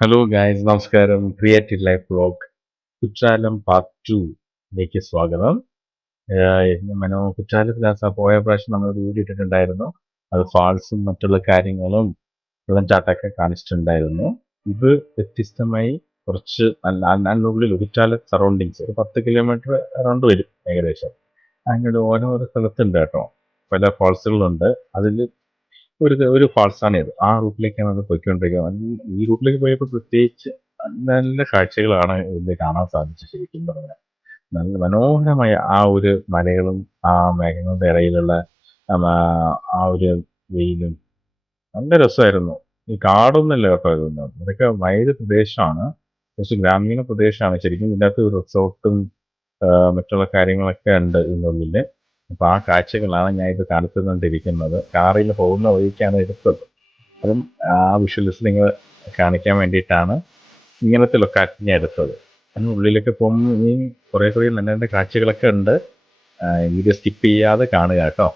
Hello guys, നമസ്കാരം. Creative life vlog Courtallam part 2ലേക്ക് സ്വാഗതം. കുറ്റാലത്തിൽ പോയ പ്രാവശ്യം നമ്മൾ വീഡിയോ ഇട്ടിട്ടുണ്ടായിരുന്നു. അത് ഫാൾസും മറ്റുള്ള കാര്യങ്ങളും വെള്ളച്ചാട്ടമൊക്കെ കാണിച്ചിട്ടുണ്ടായിരുന്നു. ഇത് വ്യത്യസ്തമായി കുറച്ച് അതിനുള്ളിൽ കുറ്റാല സറൗണ്ടിങ്സ് ഒരു 10 കിലോമീറ്റർ അറൗണ്ട് വരും ഏകദേശം. അങ്ങനെ ഓരോരോ സ്ഥലത്തുണ്ട് കേട്ടോ, പല ഫാൾസുകളുണ്ട്. അതിൽ ഒരു ഒരു ഫാൾസാണ് ഇത്. ആ റൂട്ടിലേക്കാണ് അത് പോയിക്കൊണ്ടിരിക്കുന്നത്. ഈ റൂട്ടിലേക്ക് പോയപ്പോൾ പ്രത്യേകിച്ച് നല്ല നല്ല കാഴ്ചകളാണ് ഇതിൽ കാണാൻ സാധിച്ചത്. ശരിക്കും പറഞ്ഞാൽ നല്ല മനോഹരമായ ആ ഒരു മലകളും ആ മേഘങ്ങളുടെ ഇടയിലുള്ള ആ ഒരു വെയിലും നല്ല രസമായിരുന്നു. ഈ കാടൊന്നുമല്ല കേട്ടോ ഇതൊന്നും. ഇതൊക്കെ വയല് പ്രദേശമാണ്, കുറച്ച് ഗ്രാമീണ പ്രദേശമാണ്. ശരിക്കും ഇതിൻ്റെ അകത്ത് റിസോർട്ടും മറ്റുള്ള കാര്യങ്ങളൊക്കെ ഉണ്ട് ഇതിനുള്ളിൽ. അപ്പോൾ ആ കാഴ്ചകളാണ് ഞാൻ ഇത് കാണിച്ചുകൊണ്ടിരിക്കുന്നത്. കാറിൽ പോകുന്ന വഴിക്കാണ് എടുത്തത്. അതും ആ വിഷ്വൽസ് നിങ്ങൾ കാണിക്കാൻ വേണ്ടിയിട്ടാണ് ഇങ്ങനത്തെ ലൊക്കാലിറ്റി ഞാൻ എടുത്തത്. അതിനുള്ളിലൊക്കെ പോകുമ്പോൾ ഈ കുറേ നല്ല നല്ല കാഴ്ചകളൊക്കെ ഉണ്ട്. വീഡിയോ സ്കിപ്പ് ചെയ്യാതെ കാണുക കേട്ടോ.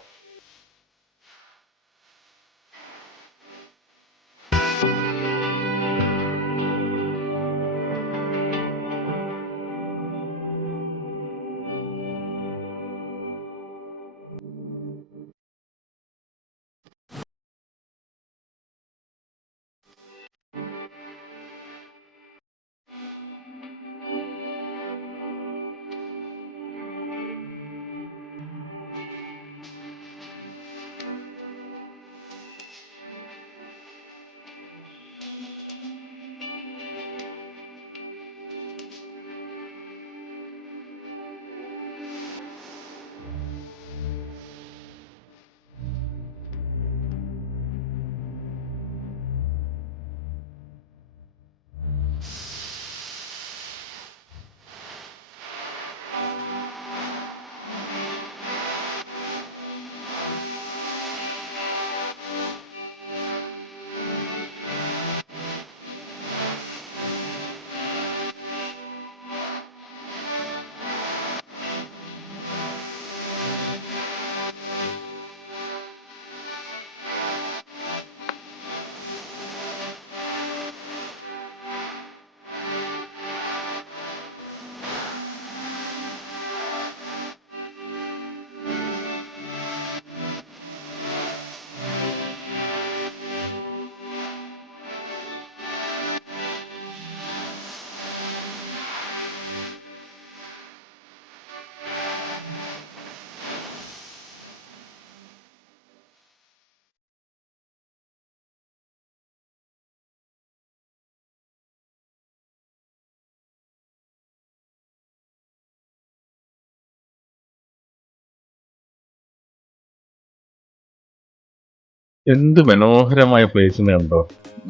എന്ത് മനോഹരമായ പ്ലേസ് കണ്ടോ.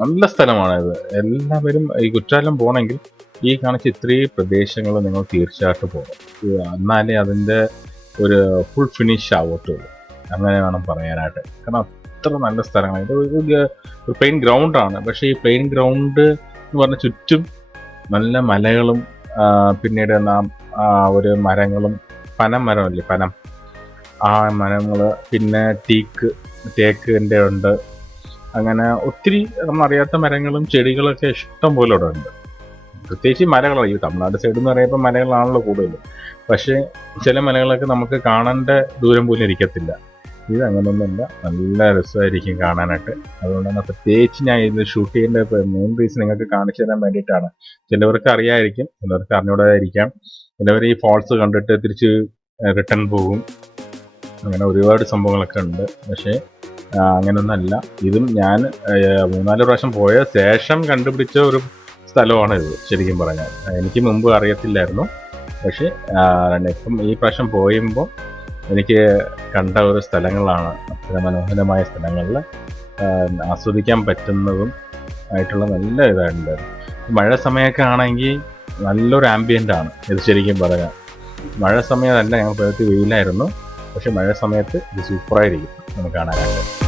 നല്ല സ്ഥലമാണിത്. എല്ലാവരും ഈ കുറ്റാലം പോകണമെങ്കിൽ ഈ കാണിച്ച ഇത്രയും പ്രദേശങ്ങൾ നിങ്ങൾ തീർച്ചയായിട്ടും പോകണം. എന്നാലേ അതിൻ്റെ ഒരു ഫുൾ ഫിനിഷ് ആവത്തുള്ളൂ. അങ്ങനെ വേണം പറയാനായിട്ട്. കാരണം അത്ര നല്ല സ്ഥലമാണ് ഇത്. ഒരു പ്ലെയിൻ ഗ്രൗണ്ടാണ്. പക്ഷേ ഈ പ്ലെയിൻ ഗ്രൗണ്ട് എന്ന് പറഞ്ഞ ചുറ്റും നല്ല മലകളും പിന്നീട് ഒരു മരങ്ങളും, പനം മരമല്ലേ, പനം, ആ മരങ്ങൾ, പിന്നെ തേക്കിൻ്റെ ഉണ്ട്. അങ്ങനെ ഒത്തിരി നമ്മളറിയാത്ത മരങ്ങളും ചെടികളൊക്കെ ഇഷ്ടം പോലെ ഇവിടെ ഉണ്ട്. പ്രത്യേകിച്ച് മലകളാണ്. ഈ തമിഴ്നാട് സൈഡ് എന്ന് പറയുമ്പോൾ മലകളാണല്ലോ കൂടുതൽ. പക്ഷേ ചില മലകളൊക്കെ നമുക്ക് കാണേണ്ട ദൂരം പോലും ഇരിക്കത്തില്ല. ഇത് അങ്ങനെയൊന്നുമില്ല, നല്ല രസമായിരിക്കും കാണാനായിട്ട്. അതുകൊണ്ടാണ് പ്രത്യേകിച്ച് ഞാൻ ഇത് ഷൂട്ട് ചെയ്യേണ്ട മെയിൻ റീസൺ നിങ്ങൾക്ക് കാണിച്ചു തരാൻ വേണ്ടിയിട്ടാണ്. ചിലവർക്ക് അറിയാമായിരിക്കും, ചിലവർക്ക് അറിഞ്ഞൂടാതിരിക്കാം. ചിലവർ ഈ ഫാൾസ് കണ്ടിട്ട് തിരിച്ച് റിട്ടേൺ പോകും. അങ്ങനെ ഒരുപാട് സംഭവങ്ങളൊക്കെ ഉണ്ട്. പക്ഷേ അങ്ങനെയൊന്നല്ല. ഇതും ഞാൻ 3-4 പ്രാവശ്യം പോയ ശേഷം കണ്ടുപിടിച്ച ഒരു സ്ഥലമാണ് ഇത്. ശരിക്കും പറഞ്ഞാൽ എനിക്ക് മുമ്പ് അറിയത്തില്ലായിരുന്നു. പക്ഷേ ഇപ്പം ഈ പ്രാവശ്യം പോയുമ്പോൾ എനിക്ക് കണ്ട ഒരു സ്ഥലങ്ങളാണ്. അത്ര മനോഹരമായ സ്ഥലങ്ങളിൽ ആസ്വദിക്കാൻ പറ്റുന്നതും ആയിട്ടുള്ള നല്ല ഇതായിട്ടുണ്ട്. മഴ സമയമൊക്കെ ആണെങ്കിൽ നല്ലൊരു ആംബിയൻ്റ് ആണ് ഇത്. ശരിക്കും പറയാം മഴ സമയത്തല്ല, ഞങ്ങൾ പോയത് വെയിലായിരുന്നു. പക്ഷെ മഴ സമയത്ത് ഇത് സൂപ്പറായിരിക്കും നമുക്ക് കാണാനായിട്ട്.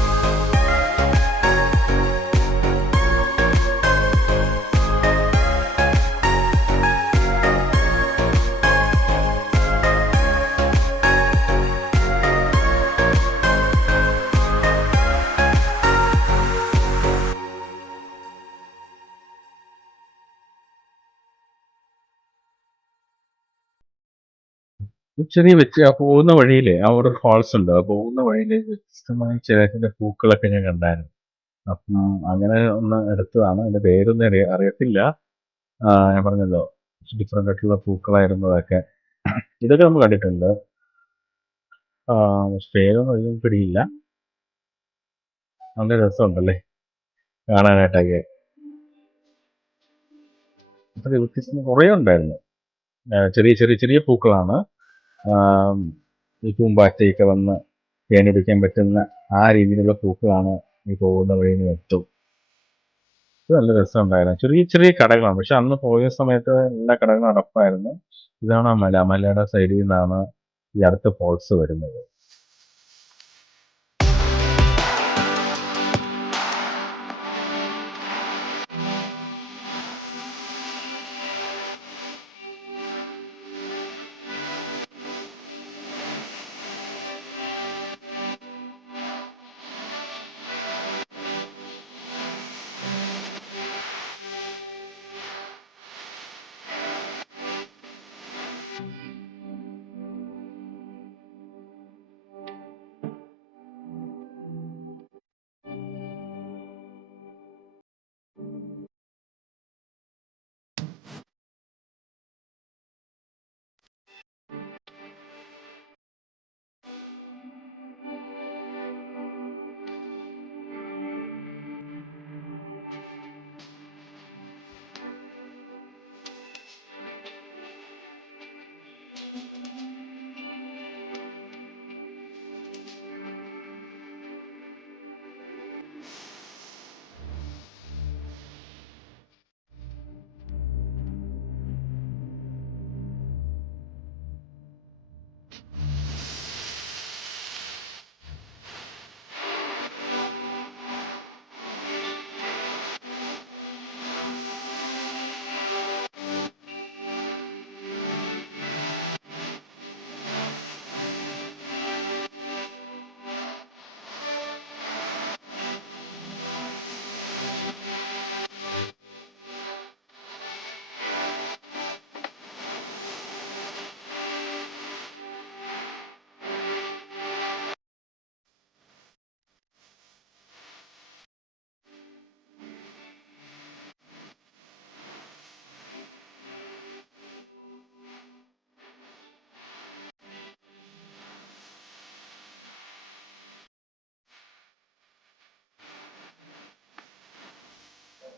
ചെറിയ ആ പോകുന്ന വഴിയിലെ അവിടെ ഒരു ഫോൾസ് ഉണ്ട്. ആ പോകുന്ന വഴിയില് വ്യത്യസ്തമായ ചില പൂക്കളൊക്കെ ഞാൻ കണ്ടായിരുന്നു. അപ്പം അങ്ങനെ ഒന്ന് എടുത്തതാണ്. അതിന്റെ പേരൊന്നും അറിയത്തില്ല. ഞാൻ പറഞ്ഞല്ലോ ഡിഫറന്റ് ആയിട്ടുള്ള പൂക്കളായിരുന്നു അതൊക്കെ. ഇതൊക്കെ നമ്മൾ കണ്ടിട്ടുണ്ട്. പേരൊന്നും അധികം പിടിയില്ല. നല്ല രസമുണ്ടല്ലേ കാണാനായിട്ടൊക്കെ. അത്ര വ്യത്യസ്തം കുറേ ഉണ്ടായിരുന്നു. ചെറിയ ചെറിയ ചെറിയ പൂക്കളാണ്. ഈ പൂമ്പാറ്റയൊക്കെ വന്ന് തേനെടുക്കാൻ പറ്റുന്ന ആ രീതിയിലുള്ള പൂക്കളാണ് ഈ പോകുന്ന വഴിയിൽ നിന്ന് എത്തും. ഇത് നല്ല രസമുണ്ടായിരുന്നു. ചെറിയ ചെറിയ കടകളാണ്. പക്ഷെ അന്ന് പോയ സമയത്ത് എല്ലാ കടകളും അടപ്പായിരുന്നു. ഇതാണ് ആ മല. മലയുടെ സൈഡിൽ നിന്നാണ് ഈ അടുത്ത ഫോൾസ് വരുന്നത്.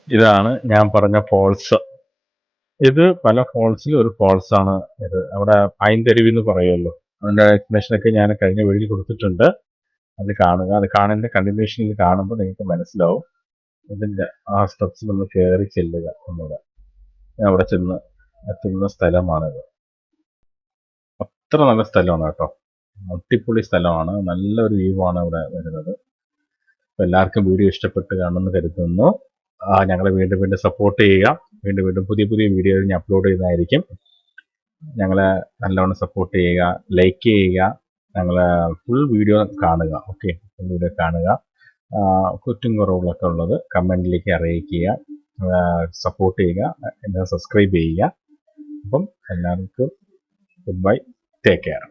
ഇതാണ് ഞാൻ പറഞ്ഞ ഫോൾസ്. ഇത് പല ഫോൾസിലും ഒരു ഫോൾസ് ആണ് ഇത്. അവിടെ പൈൻതെരുവ് എന്ന് പറയുമല്ലോ. അതിന്റെ എക്സ്പ്ലനേഷനൊക്കെ ഞാൻ കഴിഞ്ഞ വീഡിയോയിൽ കൊടുത്തിട്ടുണ്ട്. അത് കാണുക. അത് കാണുന്ന കണ്ടിന്യൂഷനിൽ കാണുമ്പോൾ നിങ്ങൾക്ക് മനസ്സിലാവും. ഇതിന്റെ ആ സ്റ്റെപ്സിൽ ഒന്ന് കയറി ചെല്ലുക എന്നത്. അവിടെ ചെന്ന് എത്തുന്ന സ്ഥലമാണിത്. അത്ര നല്ല സ്ഥലമാണ് കേട്ടോ. അടിപൊളി സ്ഥലമാണ്. നല്ലൊരു വ്യൂ ആണ് അവിടെ വരുന്നത്. അപ്പോൾ എല്ലാവർക്കും വീഡിയോ ഇഷ്ടപ്പെട്ട് കാണുമെന്ന് കരുതുന്നു. ഞങ്ങളെ വീണ്ടും വീണ്ടും സപ്പോർട്ട് ചെയ്യുക. വീണ്ടും വീണ്ടും പുതിയ പുതിയ വീഡിയോകൾ ഞാൻ അപ്ലോഡ് ചെയ്യുന്നതായിരിക്കും. ഞങ്ങളെ നല്ലവണ്ണം സപ്പോർട്ട് ചെയ്യുക, ലൈക്ക് ചെയ്യുക, ഞങ്ങളെ ഫുൾ വീഡിയോ കാണുക. ഓക്കെ, ഫുൾ വീഡിയോ കാണുക. കുറ്റും കുറവുകളൊക്കെ ഉള്ളത് കമൻറ്റിലേക്ക് അറിയിക്കുക. സപ്പോർട്ട് ചെയ്യുക, എന്നെ സബ്സ്ക്രൈബ് ചെയ്യുക. അപ്പം എല്ലാവർക്കും ഗുഡ് ബൈ, ടേക്ക് കെയർ.